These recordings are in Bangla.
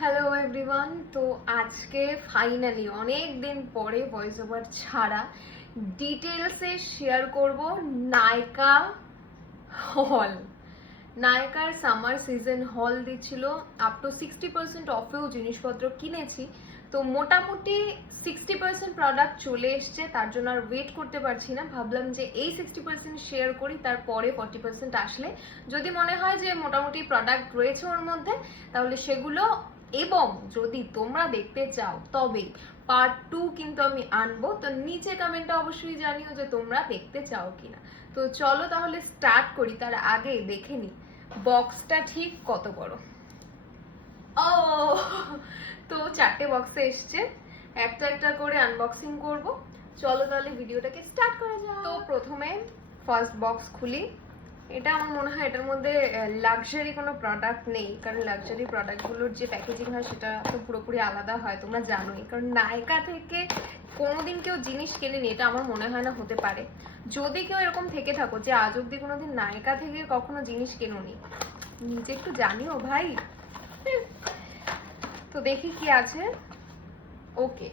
হ্যালো এভরিওয়ান তো আজকে ফাইনালি অনেক দিন পরে ভয়েস ওভার ছাড়া ডিটেলসে শেয়ার করব নায়কা হল নায়কার সামার সিজন হল দিচ্ছিল। আপ টু সিক্সটি পার্সেন্ট অফেও জিনিসপত্র কিনেছি। তো মোটামুটি সিক্সটি পার্সেন্ট প্রোডাক্ট চলে এসছে। তার জন্য আর ওয়েট করতে পারছি না। ভাবলাম যে এই সিক্সটি পার্সেন্ট শেয়ার করি, তারপরে ফর্টি পার্সেন্ট আসলে। যদি মনে হয় যে মোটামুটি প্রোডাক্ট রয়েছে ওর মধ্যে, তাহলে সেগুলো এবং যদি তোমরা দেখতে চাও, তবে পার্ট টু কিন্তু আমি আনব। তো নিচে কমেন্টে অবশ্যই জানিও যে তোমরা দেখতে চাও কিনা। তো চলো তাহলে স্টার্ট করি, তার আগে দেখে নি। বক্সটা ঠিক কত বড়? ও, তো চারটে বক্সে এসছে। একটা একটা করে আনবক্সিং করব। চলো তাহলে ভিডিওটাকে স্টার্ট করা যাক। তো প্রথমে ফার্স্ট বক্স খুলি। এটা আমার মনে হয় এটার মধ্যে লাক্সারি কোনো প্রোডাক্ট নেই। কারণ লাক্সারি প্রোডাক্টগুলোর যে প্যাকেজিং হয়, সেটা তো পুরোপুরি আলাদা হয়, তোমরা জানোই। কারণ নায়কা থেকে কোনোদিন কেউ জিনিস কেনেনি, এটা আমার মনে হয় না হতে পারে। যদি কেউ এরকম থেকে থাকো যে আজ অব্দি কোনোদিন নায়কা থেকে কখনো জিনিস কেনোনি, নিজে একটু জানিও ভাই। তো দেখি কি আছে। ওকে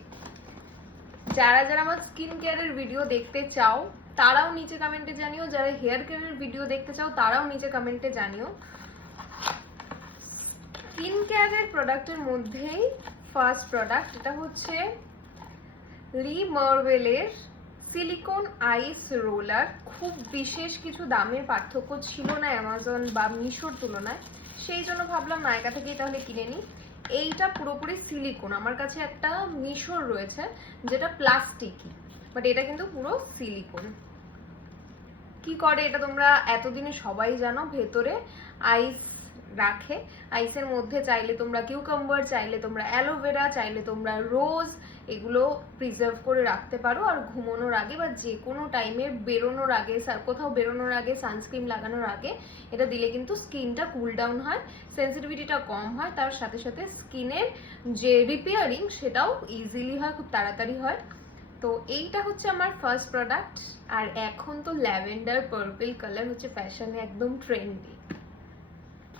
যারা যারা আমার স্কিন কেয়ারের ভিডিও দেখতে চাও তারাও নিচে কমেন্টে জানিও। যারা হেয়ার কেয়ারের ভিডিও দেখতে চাও, তারাও নিচে কমেন্টে জানিও। স্কিন কেয়ারের প্রোডাক্টের মধ্যেই ফার্স্ট প্রোডাক্ট এটা হচ্ছে লি মার্ভেলের সিলিকন আইস রোলার খুব বিশেষ কিছু দামের পার্থক্য ছিল না অ্যামাজন বা মিশোর তুলনায়। সেই জন্য ভাবলাম নায়কা থেকেই তাহলে কিনে নিই। এইটা পুরোপুরি সিলিকন আমার কাছে একটা মিশর রয়েছে, যেটা প্লাস্টিকই বাট এটা কিন্তু পুরো সিলিকন কি করে এটা তোমরা এতদিনে সবাই জানো, ভেতরে আইস রাখে। আইসের মধ্যে চাইলে তোমরা কিউকাম্বার চাইলে তোমরা অ্যালোভেরা চাইলে তোমরা রোজ এগুলো প্রিজার্ভ করে রাখতে পারো। আর ঘুমানোর আগে বা যে কোনো টাইমে বেরোনোর আগে কোথাও বেরোনোর আগে সানস্ক্রিন লাগানোর আগে, এটা দিলে কিন্তু স্কিনটা কুল ডাউন হয় সেন্সিটিভিটিটা কম হয়, তার সাথে সাথে স্কিনের যে রিপেয়ারিং সেটাও ইজিলি হয়, খুব তাড়াতাড়ি হয়। তো এইটা হচ্ছে আমার ফার্স্ট প্রোডাক্ট আর এখন তো ল্যাভেন্ডার পার্পল কালার হচ্ছে ফ্যাশনে একদম ট্রেন্ডি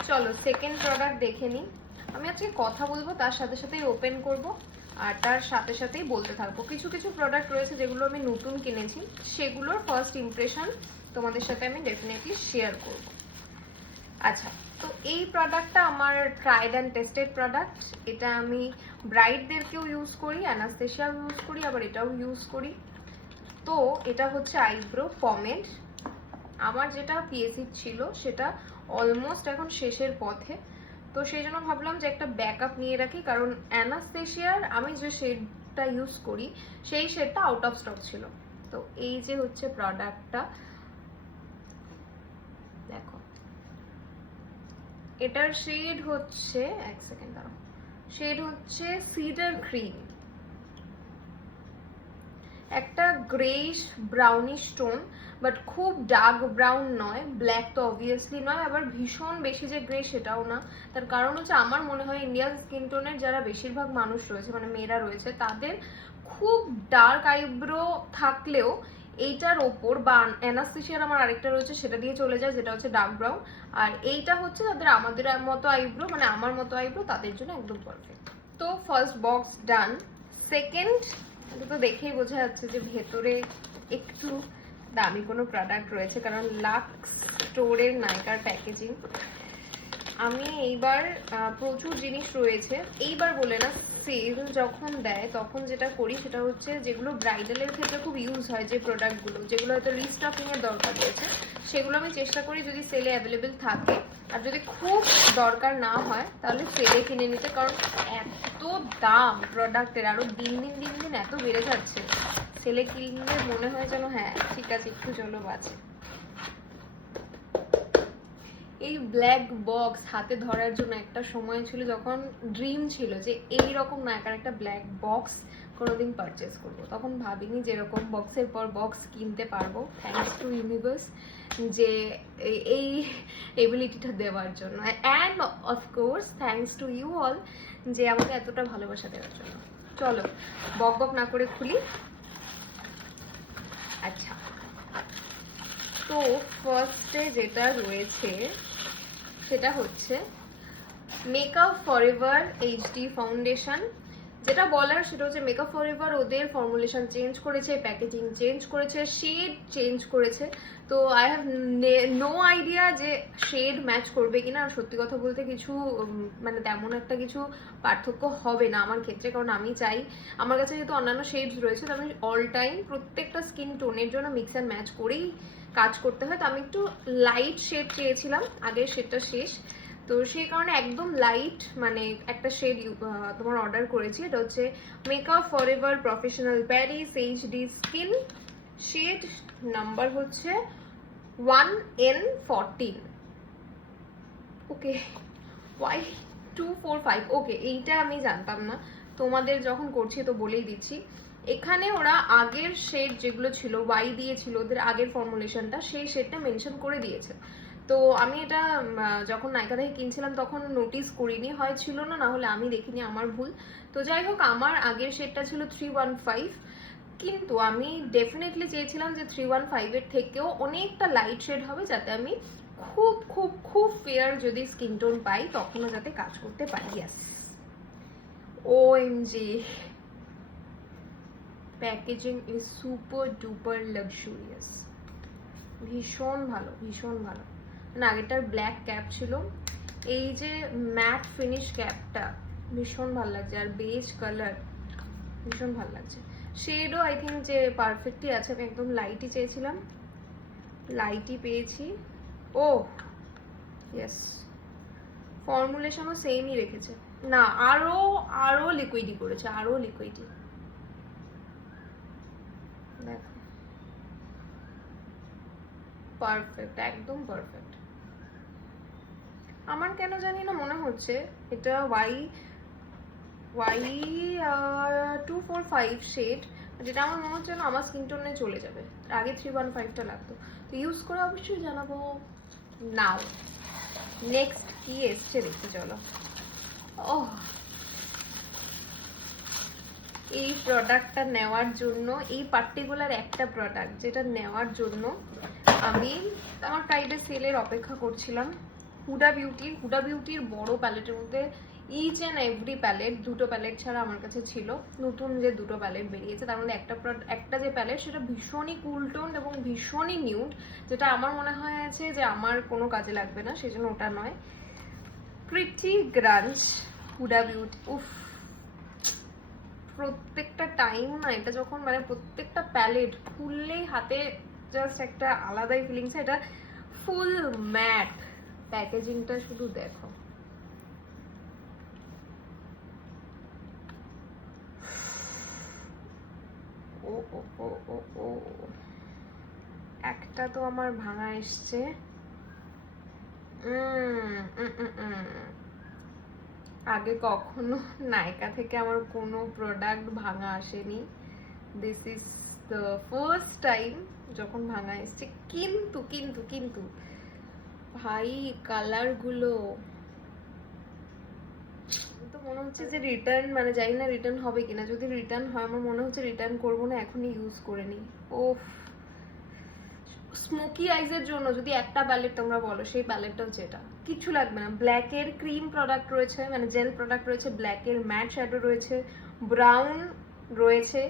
চলো সেকেন্ড প্রোডাক্ট দেখে নিই। আমি আজকে কথা বলব, তার সাথে সাথেই ওপেন করব, আর তার সাথে সাথেই বলতে থাকব। কিছু কিছু প্রোডাক্ট রয়েছে যেগুলো আমি নতুন কিনেছি, সেগুলোর ফার্স্ট ইমপ্রেশন তোমাদের সাথে আমি ডেফিনেটলি শেয়ার করব। আচ্ছা তো এই প্রোডাক্টটা আমার ট্রাইড অ্যান্ড টেস্টেড প্রোডাক্ট এটা আমি ব্রাইডদেরকেও ইউজ করি অ্যানাস্থেশিয়াও ইউজ করি, আবার এটাও ইউজ করি। তো এটা হচ্ছে আইব্রো পমেড আমার যেটা পিএসি ছিল, সেটা অলমোস্ট এখন শেষের পথে। তো সেই জন্য ভাবলাম যে একটা ব্যাকআপ নিয়ে রাখি, কারণ অ্যানাস্থেশিয়ার আমি যে শেডটা ইউজ করি, সেই শেডটা আউট অফ স্টক ছিল। তো এই যে হচ্ছে প্রোডাক্টটা দেখো এটার শেড হচ্ছে, এক সেকেন্ড শেড হচ্ছে সিডার ক্রিম একটা গ্রেইশ ব্রাউনিশ টোন বাট খুব ডার্ক ব্রাউন নয় ব্ল্যাক তো অবভিয়াসলি নয়, আবার ভীষণ বেশি যে গ্রে সেটাও না। তার কারণ হচ্ছে আমার মনে হয় ইন্ডিয়ান স্কিন টোনের যারা বেশিরভাগ মানুষ রয়েছে মানে মেয়েরা রয়েছে, তাদের খুব ডার্ক আইব্রো থাকলেও এইটার ওপর বা অ্যানাস্থেশিয়ার আমার আরেকটা রয়েছে, সেটা দিয়ে চলে যায়, যেটা হচ্ছে ডার্ক ব্রাউন আর এইটা হচ্ছে তাদের আমাদের মতো আইব্রো মানে আমার মতো আইব্রো তাদের জন্য একদম পারফেক্ট তো ফার্স্ট বক্স ডান সেকেন্ড তো দেখেই বোঝা যাচ্ছে যে ভেতরে একটু দামি কোনো প্রোডাক্ট রয়েছে, কারণ লাক্স স্টোরের নাইকার প্যাকেজিং আমি এইবার প্রচুর জিনিস রয়েছে। এইবার বলে না সেল যখন দেয়, তখন যেটা করি সেটা হচ্ছে যেগুলো ব্রাইডালের ক্ষেত্রে খুব ইউজ হয় যে প্রোডাক্টগুলো যেগুলো হয়তো রিস্টকিং এর দরকার রয়েছে, সেগুলো আমি চেষ্টা করি যদি সেলে অ্যাভেলেবেল থাকে। আর যদি খুব দরকার না হয়, তাহলে সেলে কিনে নিতে, কারণ এত দাম প্রোডাক্টের আরও দিন দিন দিন দিন এত বেড়ে যাচ্ছে। সেলে কিনলে মনে হয় যেন হ্যাঁ ঠিক আছে, একটু চলো বাঁচে এই ব্ল্যাক বক্স হাতে ধরার জন্য একটা সময় ছিল যখন ড্রিম ছিল যে এই রকম নায়কার একটা ব্ল্যাক বক্স কোনোদিন পারচেস করব। তখন ভাবিনি যে এরকম বক্সের পর বক্স কিনতে পারব থ্যাঙ্কস টু ইউনিভার্স যে এই- এবিলিটিটা দেওয়ার জন্য। And of course thanks to you all যে আমাকে এতটা ভালোবাসা দেওয়ার জন্য। চলো, বক বক না করে খুলি। আচ্ছা। তো ফার্স্টে যেটা রয়েছে সেটা হচ্ছে মেকআপ ফরএভার এইচডি ফাউন্ডেশন যেটা বলার সেটা হচ্ছে মেকআপ ফরএভার ওদের ফর্মুলেশন চেঞ্জ করেছে প্যাকেজিং চেঞ্জ করেছে শেড চেঞ্জ করেছে। তো আই হ্যাভ নো আইডিয়া যে শেড ম্যাচ করবে কিনা। আর সত্যি কথা বলতে কিছু মানে তেমন একটা কিছু পার্থক্য হবে না আমার ক্ষেত্রে, কারণ আমি চাই। আমার কাছে যেহেতু অন্যান্য শেডস রয়েছে, তো আমি অল টাইম প্রত্যেকটা স্কিন টোনের জন্য মিক্স অ্যান্ড ম্যাচ করেই কাজ করতে হয়। তো আমি একটু লাইট শেড চেয়েছিলাম আগের শেডটা শেষ। তো সেই কারণে একদম লাইট মানে একটা শেড তোমার অর্ডার করেছি। এটা হচ্ছে makeup for ever professional Paris HD skin shade number হচ্ছে one N fourteen okay Y two four five okay এইটা আমি জানতাম না। তোমাদের যখন করছি, তো বলেই দিচ্ছি। এখানে ওরা আগের শেড যেগুলো ছিল ওয়াই দিয়েছিল, ওদের আগের ফর্মুলেশনটা সেই শেডটা মেনশন করে দিয়েছে। তো আমি এটা যখন নায়িকা থেকে কিনছিলাম তখন নোটিস করিনি হয় ছিল না না হলে আমি দেখিনি, আমার ভুল। তো যাই হোক, আমার আগের শেডটা ছিল থ্রি ওয়ান ফাইভ কিন্তু আমি ডেফিনেটলি চেয়েছিলাম যে থ্রি ওয়ান ফাইভের থেকেও অনেকটা লাইট শেড হবে যাতে আমি খুব খুব খুব ফেয়ার যদি স্কিন টোন পাই, তখনও যাতে কাজ করতে পারি yes O M G packaging is super duper luxurious ভীষণ ভালো ভীষণ ভালো। মানে আগেরটার ব্ল্যাক ক্যাপ ছিল, এই যে ম্যাট ফিনিশ ক্যাপটা ভীষণ ভালো লাগছে। আর বেজ কালার ভীষণ ভালো লাগছে। শেডও আই থিঙ্ক যে পারফেক্টই আছে, আমি একদম লাইটই চেয়েছিলাম। লাইটই পেয়েছি। ও ইয়েস ফর্মুলেশনও সেমই রেখেছে। না আরও আরও লিকুইডই করেছে আরও লিকুইডই দেখো পারফেক্ট একদম পারফেক্ট আমার কেন জানি না মনে হচ্ছে, এটা Y Y two four five shade যেটা আমার মনে হচ্ছে আমার স্কিন টোনে চলে যাবে। আগে থ্রি ওয়ান ফাইভটা লাগতো। তো ইউজ করে অবশ্যই জানাব নাও নেক্সট কি এসছে দেখতে চলো। ও এই প্রোডাক্টটা নেওয়ার জন্য, এই পার্টিকুলার একটা প্রোডাক্ট যেটা নেওয়ার জন্য আমি আমার ফ্রাইডে সেলের অপেক্ষা করছিলাম। হুডা বিউটির হুডা বিউটির বড় প্যালেটের মধ্যে ইচ অ্যান্ড এভরি প্যালেট দুটো প্যালেট ছাড়া আমার কাছে ছিল। নতুন যে দুটো প্যালেট বেরিয়েছে, তার মধ্যে একটা একটা যে প্যালেট সেটা ভীষণই কুল টোন এবং ভীষণই নিউড যেটা আমার মনে হয় আছে যে আমার কোনো কাজে লাগবে না, সেজন্য ওটা নয়। প্রিটি গ্রাঞ্চ হুডা বিউটি উফ, প্রত্যেকটা টাইম না, এটা যখন মানে প্রত্যেকটা প্যালেট খুললেই হাতে জাস্ট একটা আলাদাই ফিলিংস এটা ফুল ম্যাট প্যাকেজিংটা শুধু দেখো। ও ও ও ও একটা তো আমার ভাঙা এসছে। আগে কখনো নায়িকা থেকে আমার কোনো প্রোডাক্ট ভাঙা আসেনি। This is the first time যখন ভাঙা এসছে কিন্তু কিন্তু কিন্তু ভাই কালারগুলো তো মনে হচ্ছে যে রিটার্ন মানে জানি না রিটার্ন হবে কিনা। যদি রিটার্ন হয়, আমার মনে হচ্ছে রিটার্ন করব না, এখনই ইউজ করে নিই ও স্মোকি আইজের জন্য যদি একটা প্যালেট তোমরা বলো, সেই প্যালেটটা হচ্ছে এটা কিছু লাগবে না। ব্ল্যাকের ক্রিম প্রোডাক্ট রয়েছে মানে জেল প্রোডাক্ট রয়েছে ব্ল্যাকের ম্যাট শ্যাডো রয়েছে ব্রাউন রয়েছে।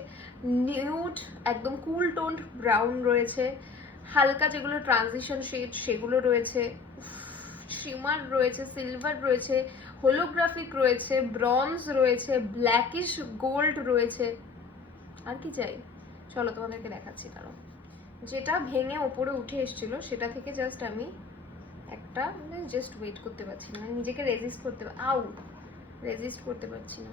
নিউড একদম কুল টোন ব্রাউন রয়েছে। হালকা যেগুলো ট্রানজিশন শেড সেগুলো রয়েছে। শিমার রয়েছে সিলভার রয়েছে হোলোগ্রাফিক রয়েছে ব্রঞ্জ রয়েছে ব্ল্যাকিশ গোল্ড রয়েছে। আর কি চাই? চলো তোমাদেরকে দেখাচ্ছি কারণ যেটা ভেঙে ওপরে উঠে এসেছিল, সেটা থেকে জাস্ট আমি একটা মানে জাস্ট ওয়েট করতে পারছি না। নিজেকে রেজিস্ট করতে আউ রেজিস্ট করতে পারছি না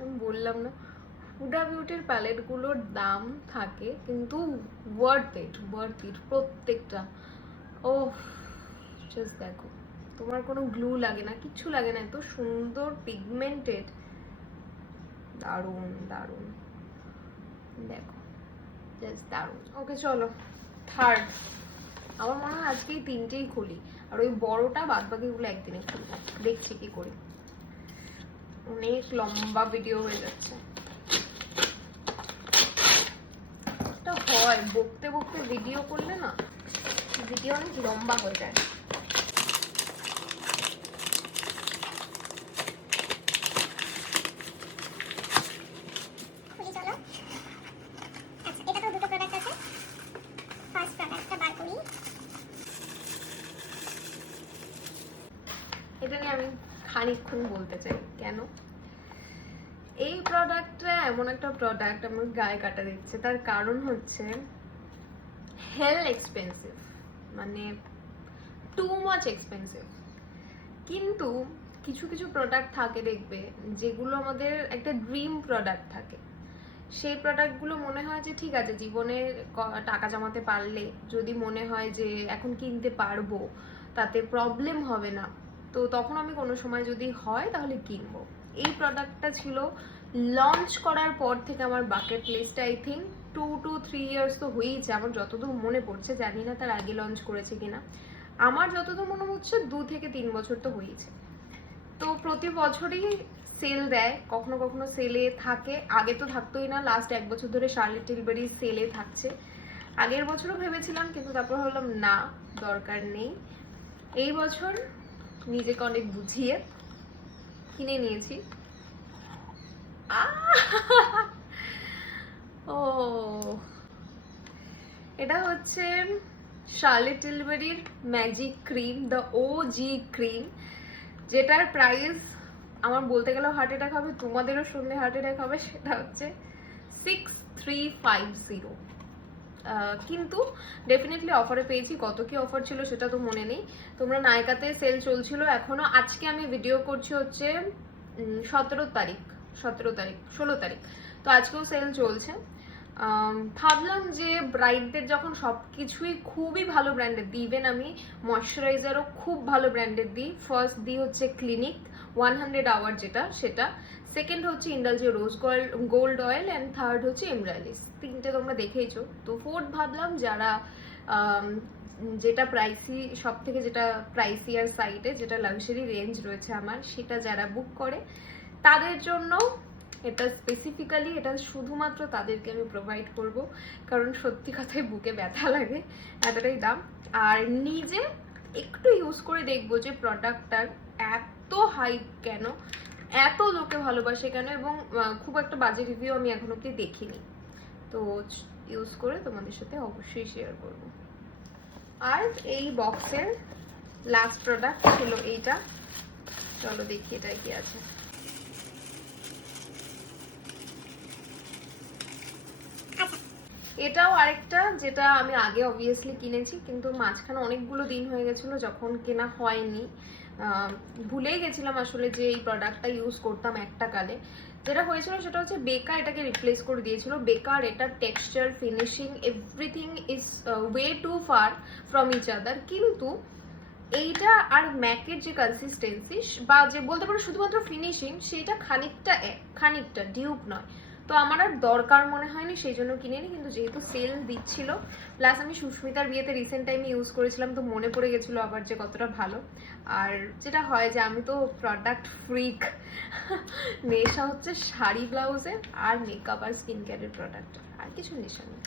আমি বললাম না। হুডা বিউটির প্যালেটগুলোর দাম থাকে, কিন্তু ওয়ার্থ ইট ওয়ার্থ ইট প্রত্যেকটা। ও জাস্ট দেখো। তোমার কোনো গ্লু লাগে না, কিচ্ছু লাগে না, এত সুন্দর পিগমেন্টেড দারুণ দারুণ। দেখো জাস্ট দারুণ। ওকে চলো থার্ড আমার মনে হয় আজকে এই তিনটেই খুলি। আর ওই বড়টা বাদ বাকিগুলো একদিনে খুলবো। দেখছি কি করি। অনেক লম্বা ভিডিও হয়ে যাচ্ছে। এটা হয় বকতে বকতে ভিডিও করলে না ভিডিও অনেক লম্বা হয়ে যায়। এটা নিয়ে আমি খানিক্ষণ বলতে চাই। কেন? প্রোডাক্টটা এমন একটা প্রোডাক্ট আমার গায়ে কাটা দিচ্ছে। তার কারণ হচ্ছে হেল এক্সপেন্সিভ মানে টু মাচ এক্সপেন্সিভ কিন্তু কিছু কিছু প্রোডাক্ট থাকে দেখবে, যেগুলো আমাদের একটা ড্রিম প্রোডাক্ট থাকে। সেই প্রোডাক্টগুলো মনে হয় যে ঠিক আছে, জীবনে টাকা জমাতে পারলে, যদি মনে হয় যে এখন কিনতে পারব, তাতে প্রবলেম হবে না। তো তখন আমি কোনো সময় যদি হয় তাহলে কিনবো। এই প্রোডাক্টটা ছিল লঞ্চ করার পর থেকে আমার বাকেট লিস্টে I think two to three years তো হয়েইছে আমার যতদূর মনে পড়ছে, জানি না তার আগে লঞ্চ করেছে কিনা। আমার যতদূর মনে হচ্ছে, দু থেকে তিন বছর তো হয়েছে। তো প্রতি বছরই সেল দেয়, কখনো কখনো সেলে থাকে। আগে তো থাকতোই না লাস্ট এক বছর ধরে শার্লেট টিলবেরি সেলে থাকছে। আগের বছরও ভেবেছিলাম, কিন্তু তারপর হলাম না, দরকার নেই। এই বছর নিজেকে অনেক বুঝিয়ে কিনে নিয়েছি! ও এটা হচ্ছে Charlotte টিলবেরির magic cream the O G cream যেটার প্রাইস আমার বলতে গেলেও হার্ট অ্যাটাক হবে, তোমাদেরও শুনলে হার্ট অ্যাটাক হবে, সেটা হচ্ছে সিক্স থ্রি ফাইভ জিরো কিন্তু ডেফিনেটলি অফারে পেয়েছি, কত কি অফার ছিল সেটা তো মনে নেই। তোমরা নায়িকাতে সেল চলছিল, এখনও আজকে আমি ভিডিও করছি হচ্ছে সতেরো তারিখ। সতেরো তারিখ, ষোলো তারিখ। তো আজকেও সেল চলছে। ভাবলাম যে ব্রাইডদের যখন সব কিছুই খুবই ভালো ব্র্যান্ডের দিই ইভেন আমি ময়শ্চারাইজারও খুব ভালো ব্র্যান্ডের দিই। ফার্স্ট দিই হচ্ছে ক্লিনিক ওয়ান হান্ড্রেড আওয়ার যেটা, সেটা। সেকেন্ড হচ্ছে ইন্ডালজি rose gold gold oil and third হচ্ছে এমরালিস তিনটে তোমরা দেখেইছো। তো ফোর্থ ভাবলাম যারা যেটা প্রাইসি সব থেকে যেটা প্রাইসিয়ার সাইডে যেটা লাক্সারি রেঞ্জ রয়েছে আমার, সেটা যারা বুক করে তাদের জন্য এটা স্পেসিফিক্যালি এটা শুধুমাত্র তাদেরকে আমি প্রোভাইড করব, কারণ সত্যি কথাই বুকে ব্যথা লাগে, এতটাই দাম। আর নিজে একটু ইউজ করে দেখব যে প্রোডাক্টটার এত হাইপ কেন, এত লোকে ভালোবাসে কেন, এবং খুব একটা বাজে রিভিউ আমি এখন অব্দি দেখিনি। তো ইউজ করে তোমাদের সাথে অবশ্যই শেয়ার করব। আর এই বক্সের লাস্ট প্রোডাক্ট ছিল এইটা। চলো দেখি এটা কি আছে আচ্ছা এটাও আরেকটা যেটা আমি আগে অবভিয়াসলি কিনেছি, কিন্তু মাঝখানে অনেকগুলো দিন হয়ে গেছিল যখন কেনা হয়নি। ভুলেই গেছিলাম আসলে যে এই প্রোডাক্টটা ইউজ করতাম একটা কালে। যেটা হয়েছিল সেটা হচ্ছে বেকার এটাকে রিপ্লেস করে দিয়েছিল। বেকার এটার texture finishing everything is way too far from each other কিন্তু এইটা আর ম্যাকের যে কনসিস্টেন্সি বা যে বলতে পারো শুধুমাত্র ফিনিশিং সেটা খানিকটা এক, খানিকটা ডিউপ নয়। তো আমার আর দরকার মনে হয়নি, সেই জন্য কিনিনি কিন্তু যেহেতু সেল দিচ্ছিল প্লাস আমি সুস্মিতার বিয়েতে রিসেন্ট টাইমে ইউজ করেছিলাম, তো মনে পড়ে গেছিল আবার যে কতটা ভালো। আর যেটা হয় যে আমি তো প্রোডাক্ট ফ্রিক নেশা হচ্ছে শাড়ি ব্লাউজের আর মেকআপ আর স্কিন কেয়ারের প্রোডাক্ট আর কিছু নেশা নেই।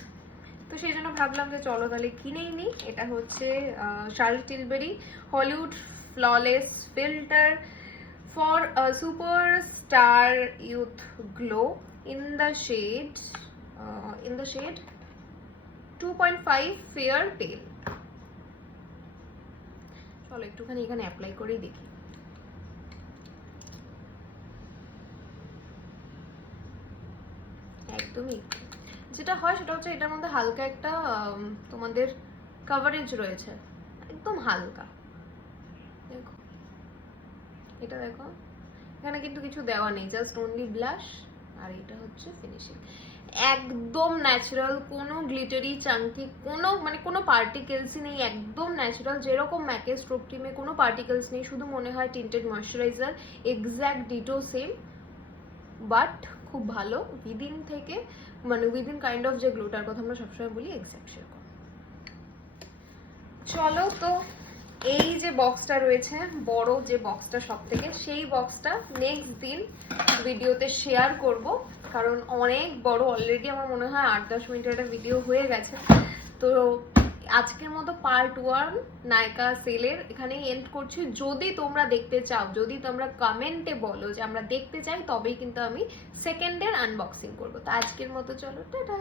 তো সেই জন্য ভাবলাম যে চলো তাহলে কিনেই নিই এটা হচ্ছে Charlotte Tilbury Hollywood flawless filter for super star youth glow the shade in the shade two point five fair pale চলো একটুখানি এখানে অ্যাপ্লাই করেই দেখি। একদমই। যেটা হয় সেটা হচ্ছে এটার মধ্যে হালকা একটা তোমাদের কাভারেজ রয়েছে। একদম হালকা। দেখো। এটা দেখো। এখানে কিন্তু কিছু দেওয়া নেই জাস্ট অনলি ব্লাশ আর এটা হচ্ছে ফিনিশিং একদম ন্যাচারাল কোনো গ্লিটারি চাঙ্কি কোনো মানে কোনো পার্টিকেলসই নেই, একদম ন্যাচারাল যেরকম ম্যাকে স্ট্রোক কোনো পার্টিকেলস নেই, শুধু মনে হয় tinted moisturiser exact ditto same but খুব ভালো উইদিন থেকে মানে উইদিন কাইন্ড অফ যে গ্লোটার কথা আমরা সবসময় বলি এক্স্যাক্ট সেরকম চলো তো এই যে বক্সটা রয়েছে, বড় যে বক্সটা সব থেকে সেই বক্সটা নেক্সট দিন ভিডিওতে শেয়ার করব। কারণ অনেক বড় অলরেডি আমার মনে হয় আট দশ মিনিটের একটা ভিডিও হয়ে গেছে। তো আজকের মতো পার্ট ওয়ান নায়িকা সেলের এখানেই এন্ড করছি। যদি তোমরা দেখতে চাও, যদি তোমরা কমেন্টে বলো যে আমরা দেখতে চাই, তবেই কিন্তু আমি সেকেন্ডের আনবক্সিং করব। তো আজকের মতো চলো, টাটা!